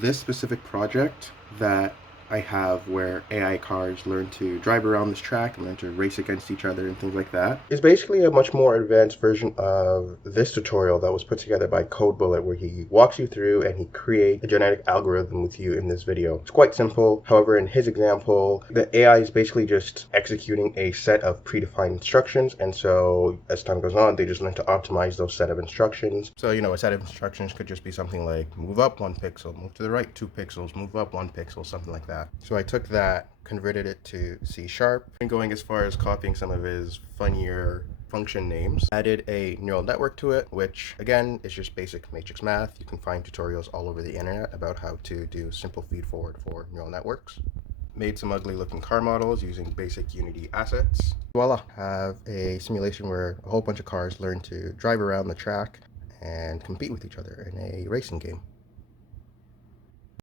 This specific project that I have where AI cars learn to drive around this track and learn to race against each other and things like that is basically a much more advanced version of this tutorial that was put together by CodeBullet, where he walks you through and he creates a genetic algorithm with you in this video. It's quite simple. However, in his example, the AI is basically just executing a set of predefined instructions, and so as time goes on, they just learn to optimize those set of instructions. So, a set of instructions could just be something like move up 1 pixel, move to the right 2 pixels, move up 1 pixel, something like that. So I took that, converted it to C#, and going as far as copying some of his funnier function names, added a neural network to it, which again is just basic matrix math. You can find tutorials all over the internet about how to do simple feed forward for neural networks. Made some ugly looking car models using basic Unity assets. Voila, have a simulation where a whole bunch of cars learn to drive around the track and compete with each other in a racing game.